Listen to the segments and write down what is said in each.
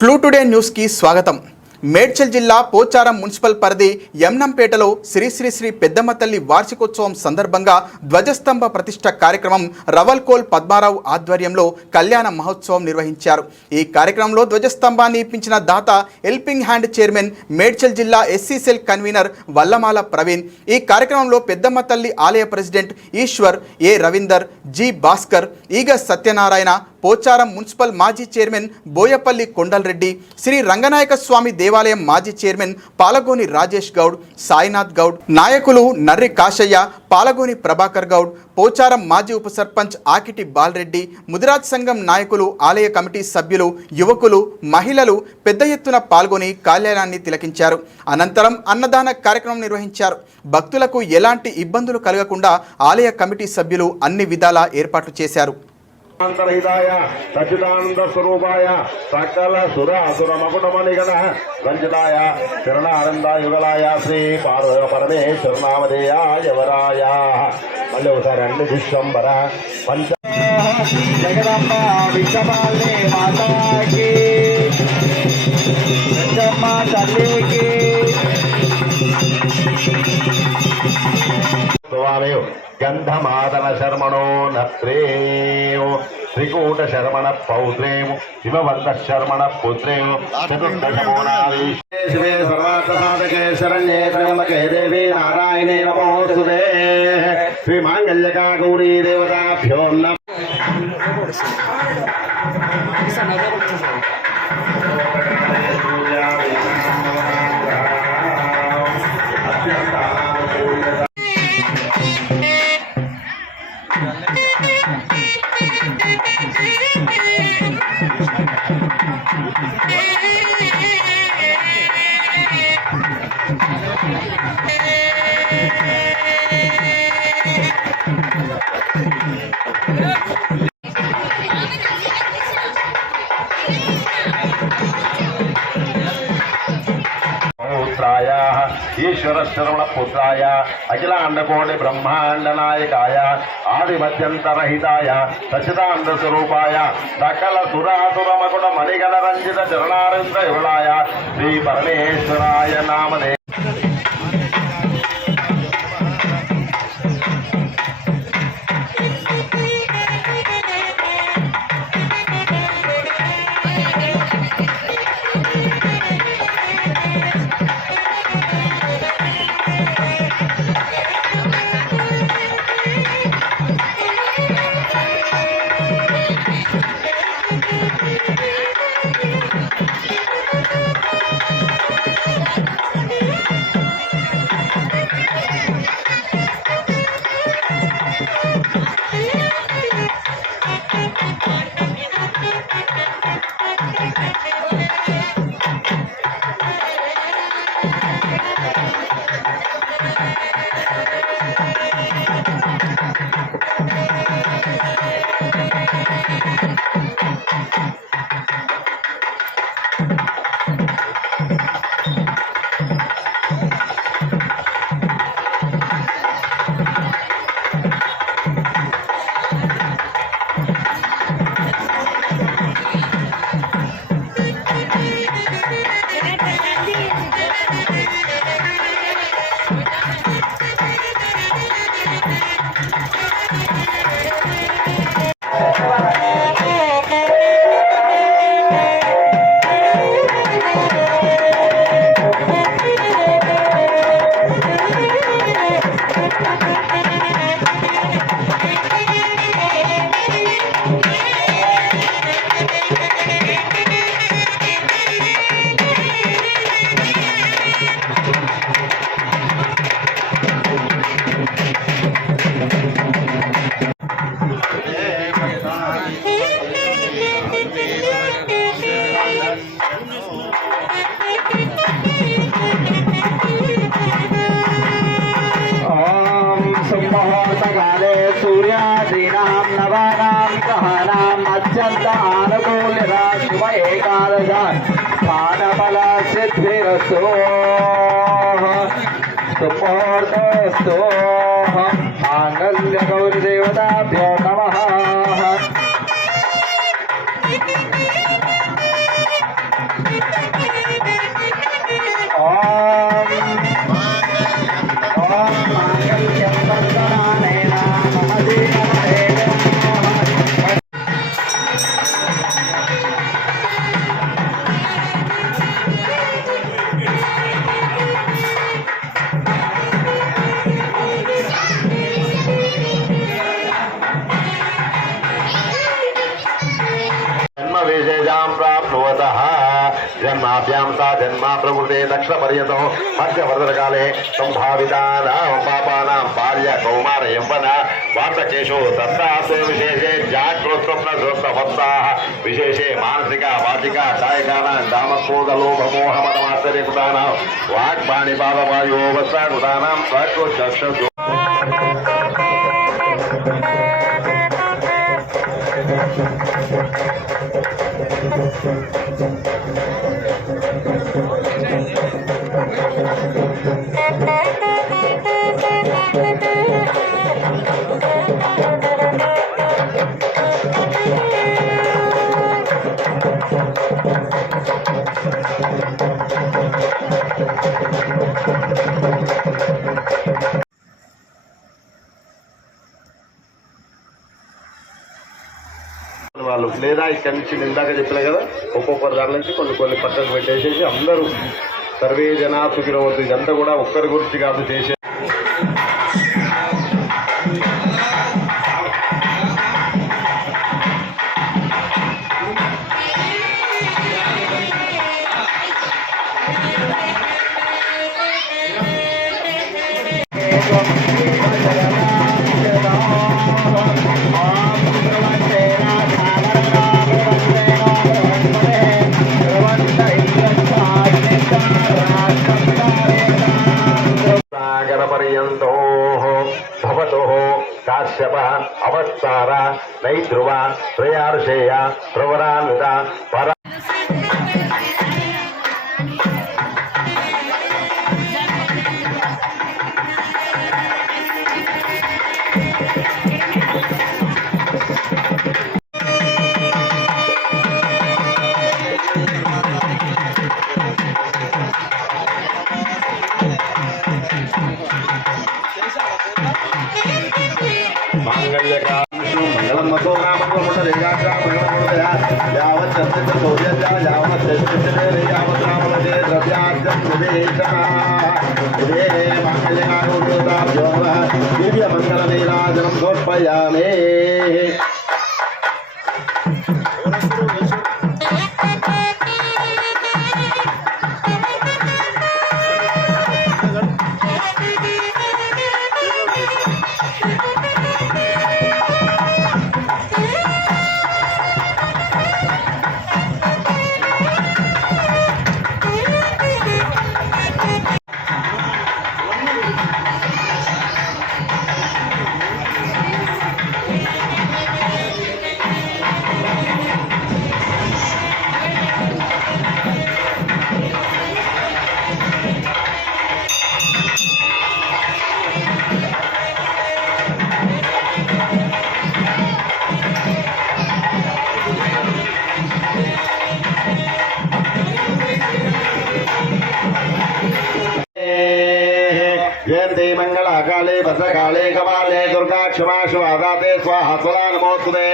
Flu today news కి స్వాగతం. మేడ్చల్ జిల్లా పోచారం మున్సిపల్ పరిధి యమ్నంపేటలో శ్రీ శ్రీ శ్రీ పెద్దమ్మ తల్లి వార్షికోత్సవం సందర్భంగా ధ్వజస్తంభ ప్రతిష్ఠ కార్యక్రమం రవల్కోల్ పద్మారావు ఆధ్వర్యంలో కళ్యాణ మహోత్సవం నిర్వహించారు. ఈ కార్యక్రమంలో ధ్వజస్తంభాన్ని ఇప్పించిన దాత హెల్పింగ్ హ్యాండ్ చైర్మన్ మేడ్చల్ జిల్లా ఎస్సీ సెల్ కన్వీనర్ వల్లమాల ప్రవీణ్, ఈ కార్యక్రమంలో పెద్దమ్మ తల్లి ఆలయ ప్రెసిడెంట్ ఈశ్వర్, ఏ రవీందర్, జి భాస్కర్, ఈగ సత్యనారాయణ, పోచారం మున్సిపల్ మాజీ చైర్మన్ బోయపల్లి కొండల్రెడ్డి, శ్రీ రంగనాయక స్వామి దేవాలయం మాజీ చైర్మన్ పాలగోని రాజేష్ గౌడ్, సాయినాథ్ గౌడ్, నాయకులు నర్రి కాశయ్య, పాలగోని ప్రభాకర్ గౌడ్, పోచారం మాజీ ఉప సర్పంచ్ ఆకిటి బాలరెడ్డి, ముదిరాజ్ సంఘం నాయకులు, ఆలయ కమిటీ సభ్యులు, యువకులు, మహిళలు పెద్ద ఎత్తున పాల్గొని కళ్యాణాన్ని తిలకించారు. అనంతరం అన్నదాన కార్యక్రమం నిర్వహించారు. భక్తులకు ఎలాంటి ఇబ్బందులు కలగకుండా ఆలయ కమిటీ సభ్యులు అన్ని విధాలా ఏర్పాట్లు చేశారు. అంతరహితాయ సచ్చిదానంద స్వరూపాయ సకల సుర అసుర మకుటమణిగణ వంచితాయ శరణానంద యుగలాయ శ్రీ పరమేశ్వరనామధేయాయ వరాయ. మళ్ళీ ఒకసారి అన్ని విశ్వంబర పంచ జగదమ్మ విశ్వమాలిని మాతాకి పెద్దమ్మ తల్లికి గంధమాదన శర్మణో నత్రేయో త్రికూట శర్మణ పౌత్రేము శివవంత శర్మణ పుత్రేము చతుర్దశమోనాదీశే శివే సర్వార్థ సాధకే శరణ్యే త్రయంబకే దేవి నారాయణే నమోస్తుతే. శ్రీ మాంగళ్యకా గౌరీ దేవతాభ్యో నమః. ఈశ్వర శరవణ పుత్రాయ అఖిలాండకోటి బ్రహ్మాండ నాయకాయ ఆదిమత్యంతరహితాయ సచిదానంద స్వరూపాయ సకల సురాసురమకుట మణిగణ రంజిత చరణారింద్ర యుగలాయ శ్రీ పరమేశ్వరాయ నామదే. ముహూర్తకాలే సూర్యాదీనాం నవానాం గ్రహాణాం అత్యంత ఆనుకూల్యత శుభ ఏకాదశ స్థానఫల సిద్ధిరస్తు. సుముహూర్తస్తు. మాంగళ్య గౌరీ దేవతాభ్యో నమః. जन्माभ्यां सा जन्मा प्रवृते दक्षिणपर्यन्तो मध्यवर्तकाले सम्भावितानां पापानां बाल्य कौमार यौवन वार्धकेषु तत्रासु विशेषे जागृतस्वप्नसुप्तवस्थाः विशेषे मानसिक वाचिक कायिकानां कामक्रोधलोभमोहमदमाश्चर्यकृतानां वाक्पाणिपादवायोवस्थाकृतानां स्वकृतश्च వాళ్ళు లేదా ఇక్కడి నుంచి ఇందాక చెప్పిన కదా ఒక్కొక్కరి దాని నుంచి కొన్ని పక్కకు పెట్టేసేసి అందరూ సర్వే జనా సుఖినవద్దు ఇదంతా కూడా ఒక్కరి గురించి కాదు చేసే पर्यंतो भवतो काश्यप अवत्सार नैध्रुव त्रयार्षेय प्रवरान्वित पर दिव्य मंगल नीराजनम समर्पयामि जयंती मंगला काले भद्रकाले कपाले दुर्गा क्षमा शुभादाते स्वाहा स्वदा नमोस्तुते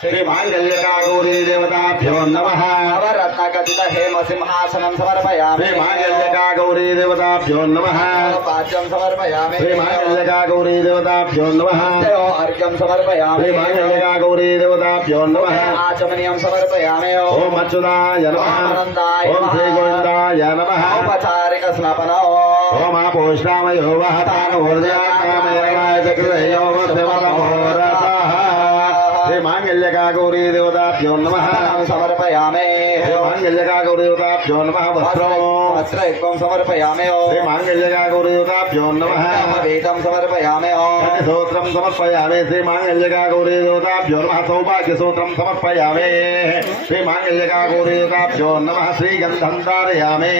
श्री मांगल्य का गौरी देवताभ्यो नमः नवरत्नखचित हेम सिंहासनं समर्पयामि श्री मांगल्य का गौरी देवताभ्यो नमः पाद्यं समर्पयामि श्री मांगल्य का गौरी देवताभ्यो नमः अर्घ्यं समर्पयामि श्री मांगल्य का गौरी देवताभ्यो नमः आचमनीयं समर्पयामि ओम अच्युताय नमः ओम श्री गोविंदाय नमः औपचारिक स्नापनो ओम आपोष्णामयो वहतान ऊर्जाकामयमाय चक्रयो मध्यमहोरतः श्री मांगल्य का गौरी देवताभ्यो नमः समर्पयामि श्री मांगल्य का गौरी देवताभ्यो नमः वस्त्रयुक्तं समर्पयामि श्री मांगल्य का गौरी देवताभ्यो नमः वेदं समर्पयामि सूत्रं समर्पयामि श्री मांगल्य का गौरी देवताभ्यो नमः सौभाग्यसूत्रं समर्पयामि श्री मांगल्य का गौरी देवताभ्यो नमः श्रीगन्धं धारयामि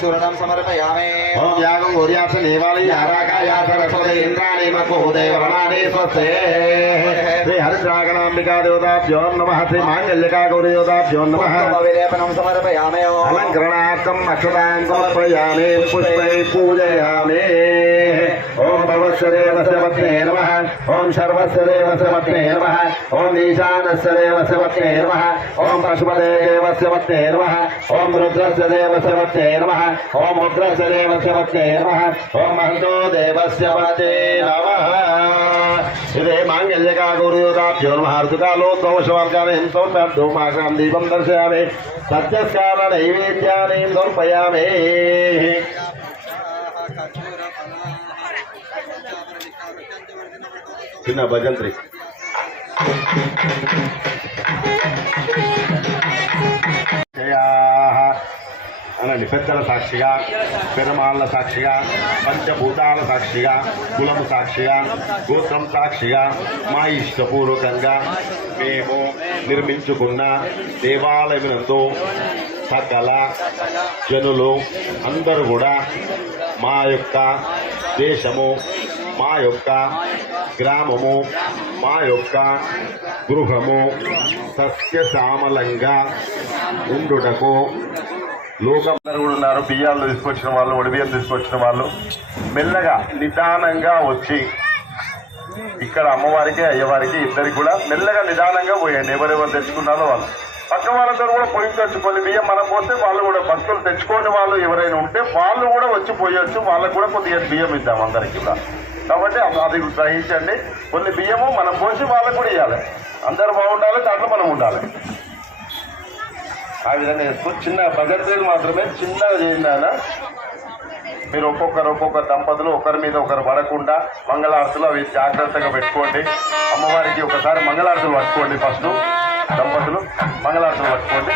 चूर्णं समर्पयामि ओम यागं गौर्यास नेवाली याराकायास रसोदे इंद्राणि मकोदे वर्णानि स्वस्ते श्री हरिद्रागणाम्बिका देवताभ्यो नमः श्री मांगल्यका गौरी देवताभ्यो नमः विलेपनं समर्पयामि अलङ्करणार्थम् अक्षतां समर्पयामि पुष्पैः पूजयामि ओम भवस्य देवस्य पत्ने नमः ओम सर्वस्य देवस्य पत्ने नमः ओम ईशानस्य देवस्य पत्ने नमः ओम पशुपते देवस्य पत्ने नमः ओम रुद्रस्य देवस्य पत्ने नमः ओम रुद्रस्य देवस्य पत्ने नमः ओम महतो देवस्य पत्ने नमः ఇదే మాంగళ్యకా గౌరవదాభ్యో నమః ఋతుకాలోద్భవశవర్గానే సౌమ్యార్థోమాగ్రాం దీపం దర్శయామి సత్యస్కార నైవేద్యాన్ని సమర్పయామి చిన్న భజంత్రి అనండి పెద్దల సాక్షిగా పెరమాళ్ళ సాక్షిగా పంచభూతాల సాక్షిగా కులము సాక్షిగా గోత్రం సాక్షిగా మా ఇష్టపూర్వకంగా మేము నిర్మించుకున్న దేవాలయమునందు సకల జనులు అందరూ కూడా మా యొక్క దేశము మా యొక్క గ్రామము మా యొక్క గృహము సస్యశ్యామలంగా ఉండుటకు లోకందరూ కూడా ఉన్నారు. బియ్యాలు తీసుకొచ్చిన వాళ్ళు, ఒడిబియ్యం తీసుకొచ్చిన వాళ్ళు మెల్లగా నిదానంగా వచ్చి ఇక్కడ అమ్మవారికి అయ్యవారికి ఇద్దరికి కూడా మెల్లగా నిదానంగా పోయండి. ఎవరెవరు తెచ్చుకున్నారో వాళ్ళు పక్క వాళ్ళతో కూడా పోయి తెచ్చుకోవాలి. బియ్యం మనం పోస్తే వాళ్ళు కూడా భక్తులు తెచ్చుకోని వాళ్ళు ఎవరైనా ఉంటే వాళ్ళు కూడా వచ్చి పోయొచ్చు. వాళ్ళకు కూడా కొద్దిగా బియ్యం ఇద్దాం అందరికి కూడా. కాబట్టి అది గ్రహించండి. కొన్ని బియ్యము మనం పోసి వాళ్ళకు కూడా ఇవ్వాలి. అందరూ బాగుండాలి, దాంట్లో మనం ఉండాలి. ఆ విధంగా వేసుకొని చిన్న భగత్రీలు మాత్రమే చిన్నగా చేయండి. ఆయన మీరు ఒక్కొక్క దంపతులు ఒకరి మీద ఒకరు పడకుండా మంగళారతులు అవి జాగ్రత్తగా పెట్టుకోండి. అమ్మవారికి ఒకసారి మంగళారతులు పట్టుకోండి. ఫస్ట్ దంపతులు మంగళారతులు పట్టుకోండి.